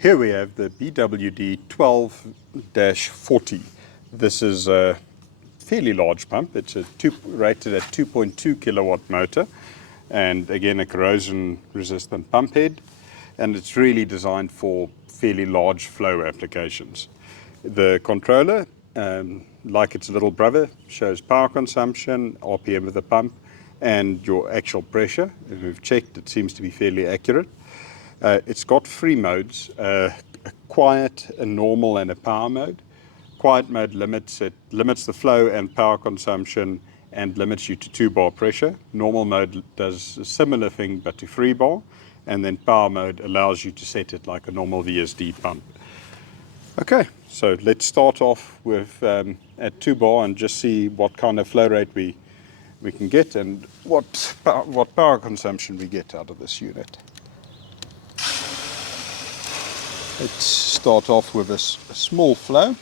Here we have the BWD12-40. This is a fairly large pump. It's rated at 2.2 kilowatt motor, and again a corrosion resistant pump head, and it's really designed for fairly large flow applications. The controller, like its little brother, shows power consumption, RPM of the pump, and your actual pressure. And we've checked, it seems to be fairly accurate. It's got three modes, a quiet, a normal, and a power mode. Quiet mode limits the flow and power consumption and limits you to 2-bar pressure. Normal mode does a similar thing but to 3-bar, and then power mode allows you to set it like a normal VSD pump. Okay, so let's start off with at 2-bar and just see what kind of flow rate we can get and what power consumption we get out of this unit. Let's start off with a small flow.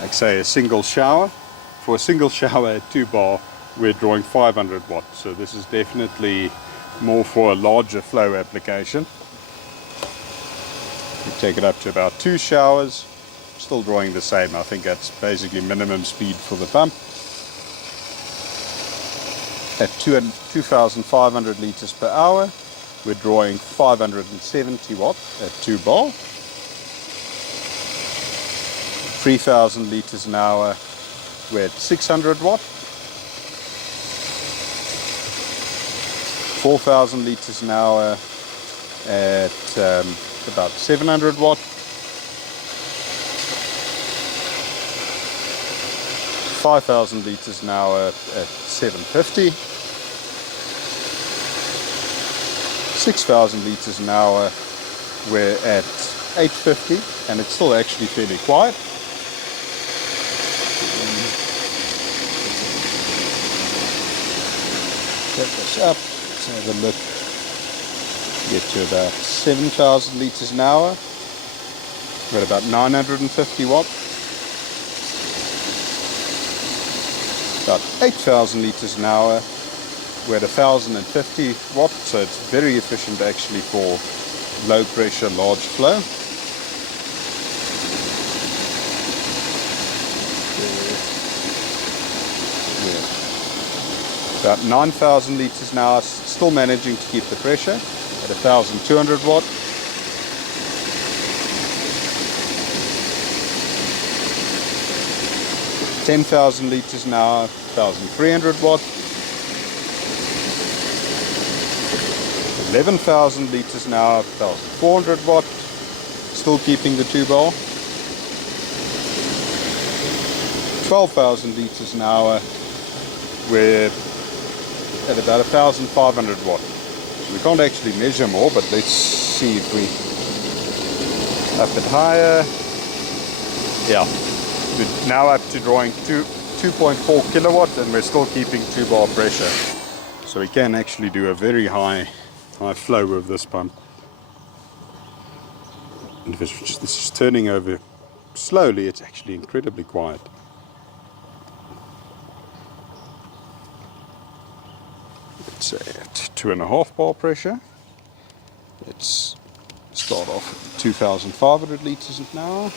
Like say a single shower. For a single shower at 2-bar, we're drawing 500 watts. So this is definitely more for a larger flow application. We take it up to about 2 showers, still drawing the same. I think that's basically minimum speed for the pump. At 2,500 liters per hour, we're drawing 570 watts at 2-bar. 3,000 liters an hour, we're at 600 watt. 4,000 liters an hour at about 700 watt. 5,000 liters an hour at 750. 6,000 liters an hour, we're at 850, and it's still actually fairly quiet. Get this up, let's have a look. Get to about 7,000 liters an hour, we're at about 950 watt. About 8,000 liters an hour, we're at 1,050 watts, so it's very efficient actually for low pressure, large flow. Yeah. About 9,000 liters an hour, still managing to keep the pressure at 1,200 watt. Ten 10,000 liters an hour, 1,300 watt. 11,000 liters an hour, 1,400 watt, still keeping the 2-bar. 12,000 liters an hour, we're at about 1,500 watt. So we can't actually measure more, but let's see if we up it higher. Yeah, we're now up to drawing 2.4 kilowatt, and we're still keeping 2-bar pressure. So we can actually do a very high flow with this pump. And if this is turning over slowly, it's actually incredibly quiet. Let's say at 2.5 bar pressure. Let's start off with 2,500 liters an hour.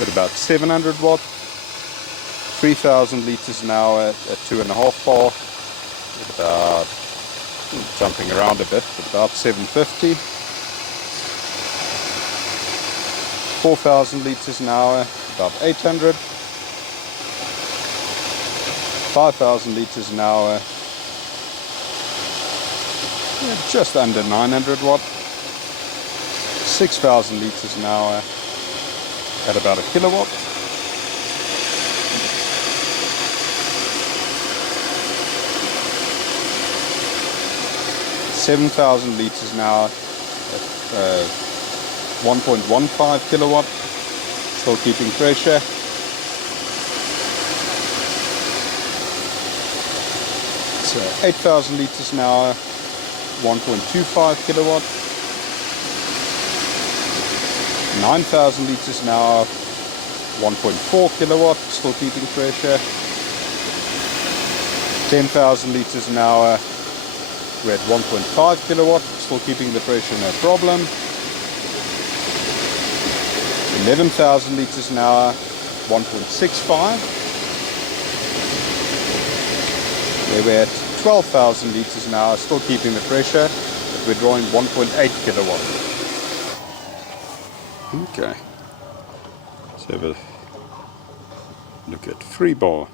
At about 700 watt. 3,000 liters an hour at 2.5 bar, at about, jumping around a bit, at about 750. 4,000 liters an hour, about 800. 5,000 liters an hour, just under 900 watt. 6,000 liters an hour at about a kilowatt. 7,000 liters an hour at 1.15 kilowatt, still keeping pressure. So 8,000 liters an hour, 1.25 kilowatt. 9,000 liters an hour, 1.4 kilowatt, still keeping pressure. 10,000 liters an hour, we're at 1.5 kilowatt, still keeping the pressure, no problem. 11,000 liters an hour, 1.65. There we're at 12,000 liters an hour, still keeping the pressure, but we're drawing 1.8 kilowatt. Okay, let's have a look at free bar.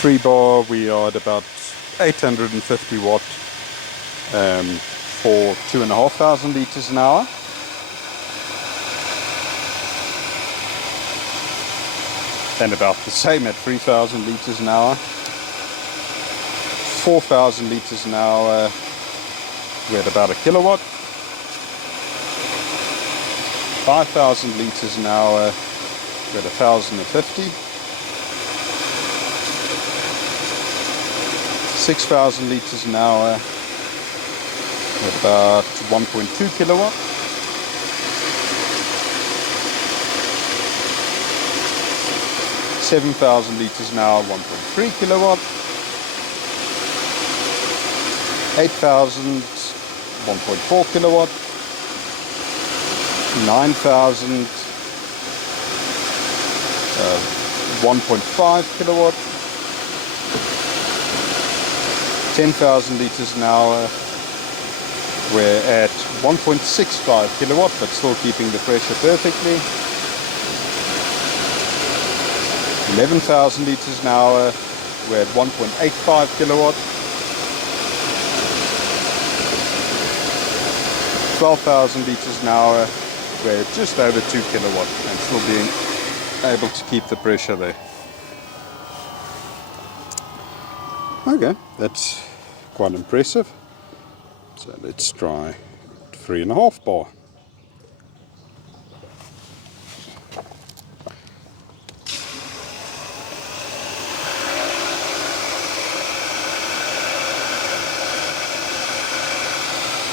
Free bar, we are at about 850 watt for 2,500 liters an hour. And about the same at 3,000 liters an hour. 4,000 liters an hour, we're at about a kilowatt. 5,000 liters an hour, we're at 1,050. 6,000 liters an hour, about 1.2 kilowatt. 7,000 liters an hour, 1.3 kilowatt. 8,000, 1.4 kilowatt. 9,000, 1.5 kilowatt. 10,000 liters an hour, we're at 1.65 kilowatt, but still keeping the pressure perfectly. 11,000 liters an hour, we're at 1.85 kilowatt. 12,000 liters an hour, we're at just over 2 kilowatt and still being able to keep the pressure there. Okay, that's quite impressive. So let's try 3.5 bar.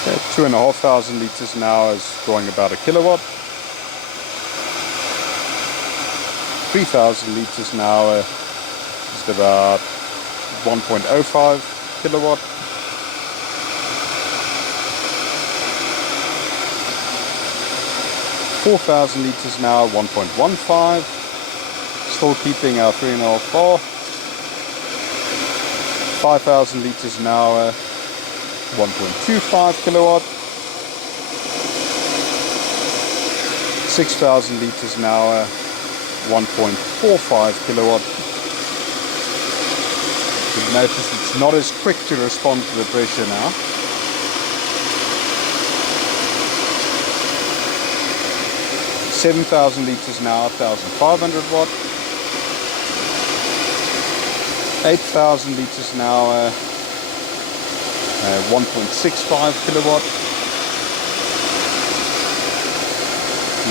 Okay, 2,500 liters an hour is drawing about a kilowatt. 3,000 liters an hour is about 1.05 kilowatt. 4,000 liters an hour, 1.15. Still keeping our 3.5 bar. 5,000 liters an hour, 1.25 kilowatt. 6,000 liters an hour, 1.45 kilowatt. You'll notice it's not as quick to respond to the pressure now. 7,000 liters an hour, 1,500 watt. 8,000 liters an hour, 1.65 kilowatt.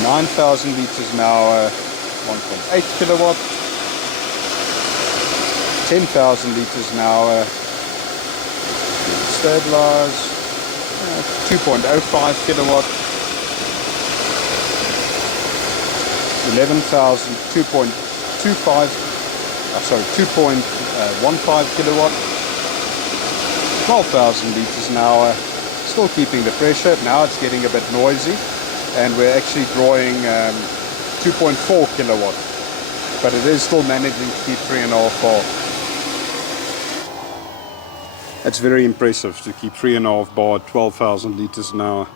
9,000 liters an hour, 1.8 kilowatt. 10,000 liters an hour, stabilize, 2.05 kilowatt. 11,000, 2.15 kilowatt. 12,000 liters an hour, still keeping the pressure. Now it's getting a bit noisy, and we're actually drawing 2.4 kilowatt, but it is still managing to keep 3.5 bar. It's very impressive to keep 3.5 bar at 12,000 liters an hour.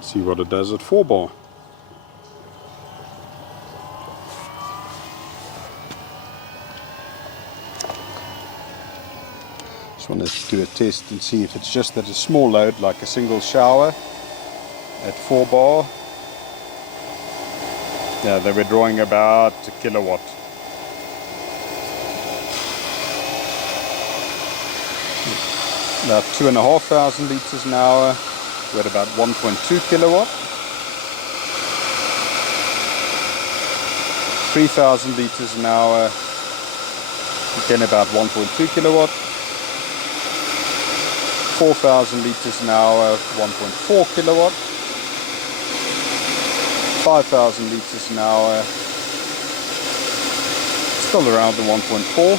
See what it does at 4 bar. Just want to do a test and see if it's just at a small load like a single shower at 4 bar. Yeah, they were drawing about a kilowatt. About 2,500 liters an hour, we're at about 1.2 kilowatt. 3,000 liters an hour, then about 1.2 kilowatt, 4,000 liters an hour, 1.4 kilowatt, 5,000 liters an hour, still around the 1.4,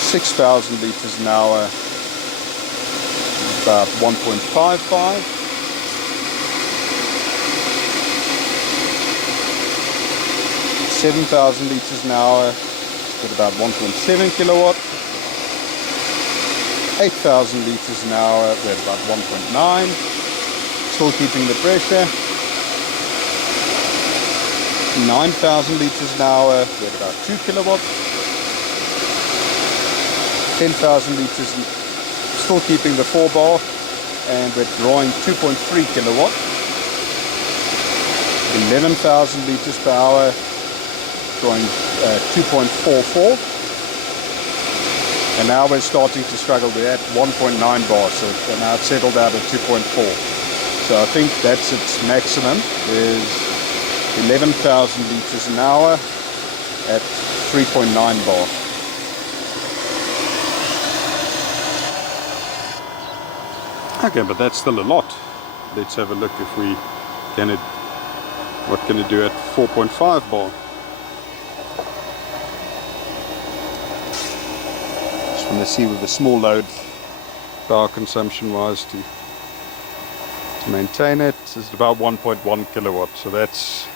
6,000 liters an hour, about 1.55, 7,000 liters an hour with about 1.7 kilowatt, 8,000 liters an hour with about 1.9, still keeping the pressure, 9,000 liters an hour with about 2 kilowatt, 10,000 liters, still keeping the 4 bar, and we're drawing 2.3 kilowatt, 11,000 liters per hour, drawing 2.44, and now we're starting to struggle. We're at 1.9 bar, so now it's settled out at 2.4. So I think that's its maximum, is 11,000 liters an hour at 3.9 bar. Okay, but that's still a lot. Let's have a look if we can it. What can it do at 4.5 bar? Just want to see with the small load, power consumption wise, to maintain it. It's about 1.1 kilowatt. So that's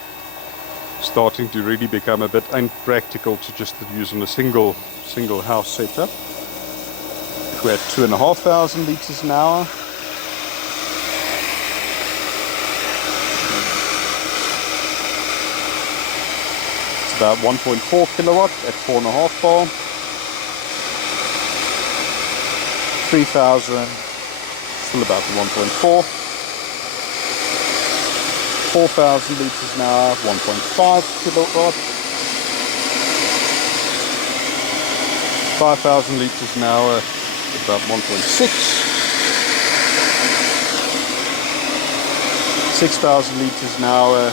starting to really become a bit impractical to just use on a single house setup. If we're at 2,500 liters an hour. About 1.4 kilowatt at 4.5 bar, 3,000, still about the 1.4, 4,000 liters an hour, 1.5 kilowatt, 5,000 liters an hour, about 1.6, 6,000 liters an hour,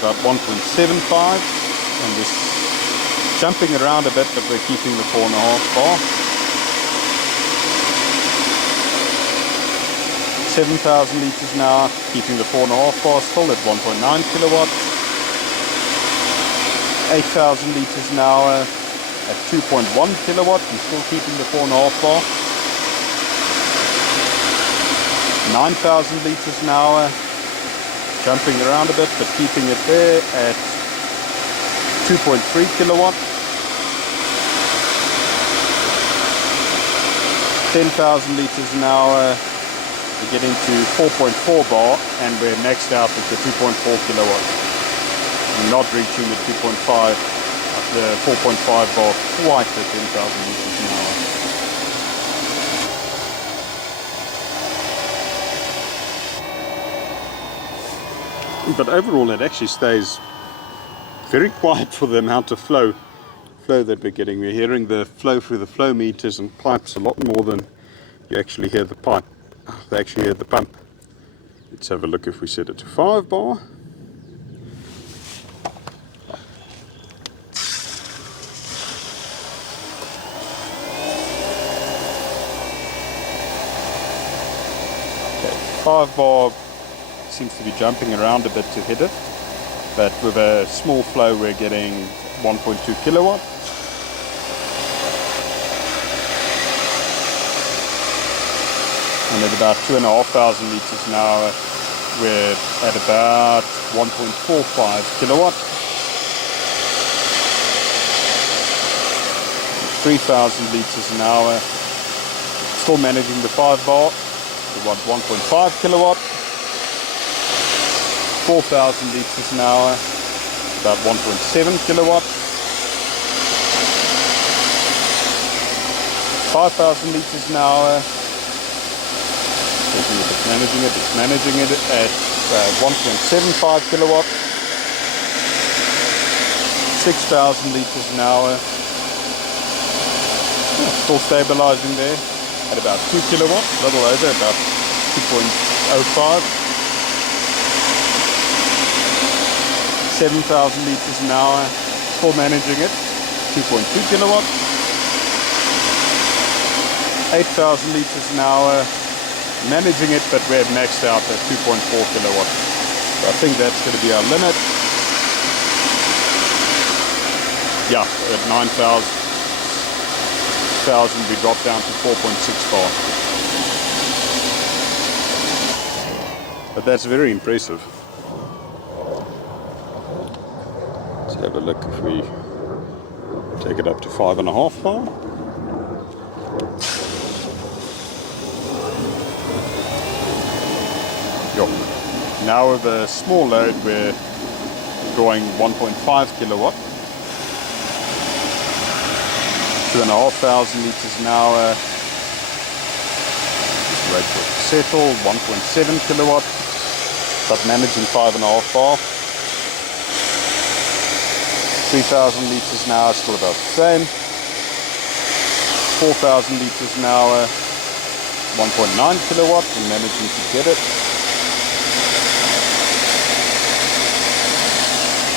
about 1.75. And just jumping around a bit, but we're keeping the 4.5 bar. 7,000 liters an hour, keeping the 4.5 bar still at 1.9 kilowatt. 8,000 liters an hour at 2.1 kilowatt, and still keeping the 4.5 bar. 9,000 liters an hour, jumping around a bit, but keeping it there at 2.3 kilowatt, 10,000 liters an hour, we're getting to 4.4 bar, and we're maxed out at the 2.4 kilowatt. We're not reaching the 2.5, the 4.5 bar quite at 10,000 liters an hour. But overall it actually stays very quiet for the amount of flow that we're getting. We're hearing the flow through the flow meters and pipes a lot more than you actually hear the pipe. They actually hear the pump. Let's have a look if we set it to 5 bar. Okay, 5 bar seems to be jumping around a bit to hit it. But with a small flow we're getting 1.2 kilowatt. And at about 2,500 liters an hour we're at about 1.45 kilowatt. 3,000 liters an hour, still managing the 5 bar, we want 1.5 kilowatt. 4,000 liters an hour, about 1.7 kilowatt. 5,000 liters an hour, it's managing it at 1.75 kilowatt. 6,000 liters an hour, still stabilizing there at about 2 kilowatt, a little over, about 2.05. 7,000 liters an hour, still managing it. 2.2 kilowatt. 8,000 liters an hour, managing it, but we're maxed out at 2.4 kilowatt. So I think that's going to be our limit. Yeah, at 9,000 we drop down to 4.6 bar. But that's very impressive. Let's have a look if we take it up to 5.5 bar. Yo. Now with a small load we're drawing 1.5 kilowatt. 2,500 liters an hour. Just wait for it to settle. 1.7 kilowatt, but managing 5.5 bar. 3,000 liters an hour, still about the same. 4,000 liters an hour, 1.9 kilowatt, and managing to get it.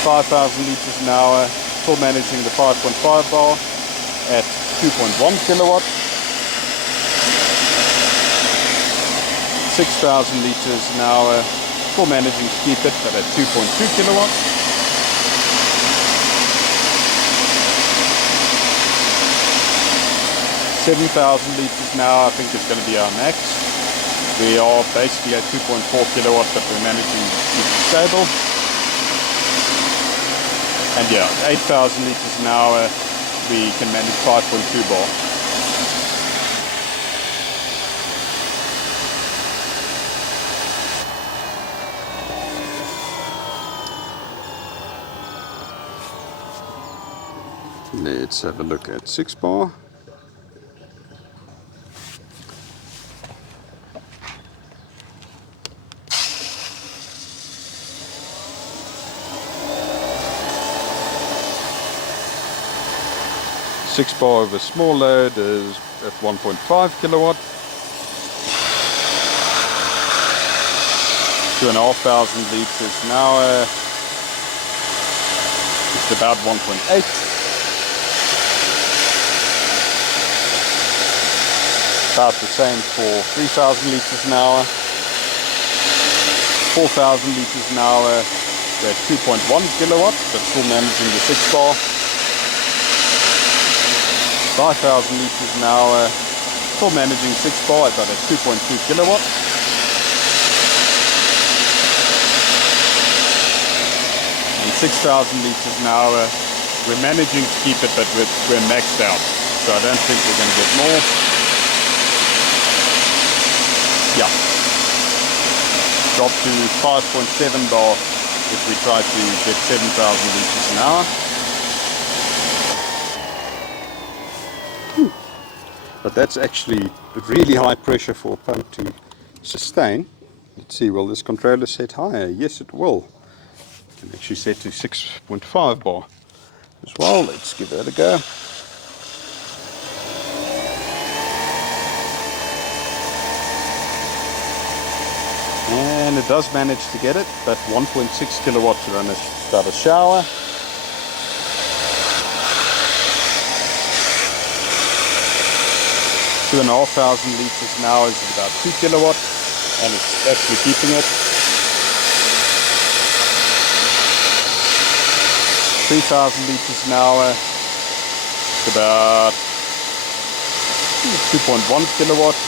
5,000 liters an hour, still managing the 5.5 bar at 2.1 kilowatt. 6,000 liters an hour, still managing to keep it, but at 2.2 kilowatt. 7,000 liters an hour, I think is going to be our max. We are basically at 2.4 kilowatt, but we're managing to keep it stable. And yeah, 8,000 liters an hour, we can manage 5.2 bar. Let's have a look at 6 bar. Six bar of a small load is at 1.5 kilowatt. 2,500 liters an hour. It's about 1.8. About the same for 3,000 liters an hour. 4,000 liters an hour. We're at 2.1 kilowatt, but still managing the 6 bar. 5,000 liters an hour, still managing 6 bar, but at 2.2 kilowatt. And 6,000 liters an hour, we're managing to keep it, but we're maxed out. So I don't think we're going to get more. Yeah. Drop to 5.7 bar if we try to get 7,000 liters an hour. But that's actually really high pressure for a pump to sustain. Let's see, will this controller set higher? Yes, it will. You can actually set to 6.5 bar as well. Let's give that a go. And it does manage to get it, but 1.6 kilowatt to run start a shower. 2,500 liters an hour is about 2 kilowatt, and it's actually keeping it. 3,000 liters an hour, it's about 2.1 kilowatt,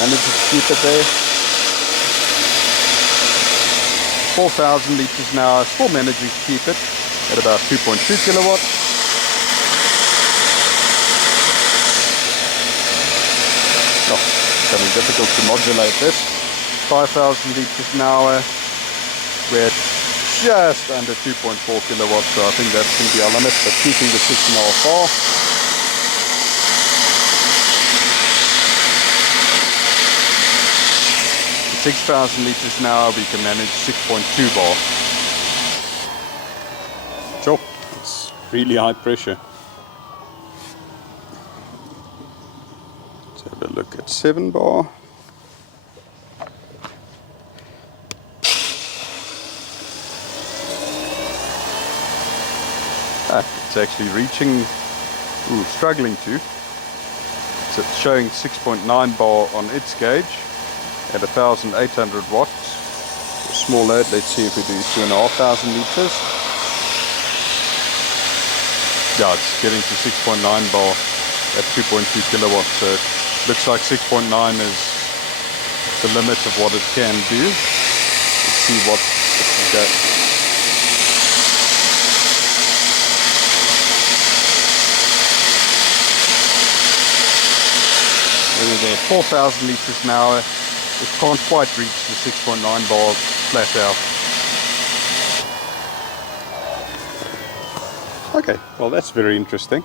manages to keep it there. 4,000 liters an hour, still managing to keep it at about 2.2 kilowatt. Becoming difficult to modulate this. 5,000 liters an hour, we're just under 2.4 kilowatts, so I think that's going to be our limit, but keeping the 6.5 bar. At 6,000 liters an hour, we can manage 6.2 bar. Sure, it's really high pressure. Have a look at 7 bar. it's actually reaching, struggling to. So it's showing 6.9 bar on its gauge at 1,800 watts. Small load, let's see if we do 2,500 liters. Yeah, it's getting to 6.9 bar at 2.2 kilowatts, so it looks like 6.9 is the limit of what it can do. Let's see what it can go. There, 4,000 liters an hour. It can't quite reach the 6.9 bar flat out. Okay, well that's very interesting.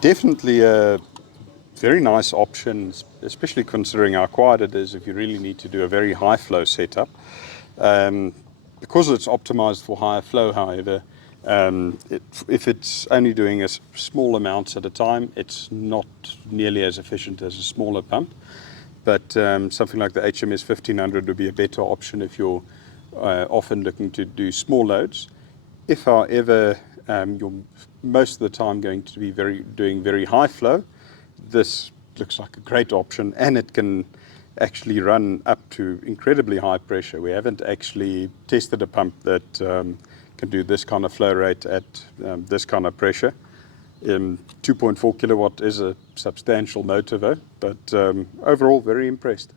Definitely a very nice option, especially considering how quiet it is if you really need to do a very high flow setup. Because it's optimized for higher flow, however, if it's only doing small amounts at a time, it's not nearly as efficient as a smaller pump. But something like the HMS 1500 would be a better option if you're often looking to do small loads. If, however, you're most of the time going to be doing very high flow, this looks like a great option, and it can actually run up to incredibly high pressure. We haven't actually tested a pump that can do this kind of flow rate at this kind of pressure. 2.4 kilowatt is a substantial motor though, but overall very impressed.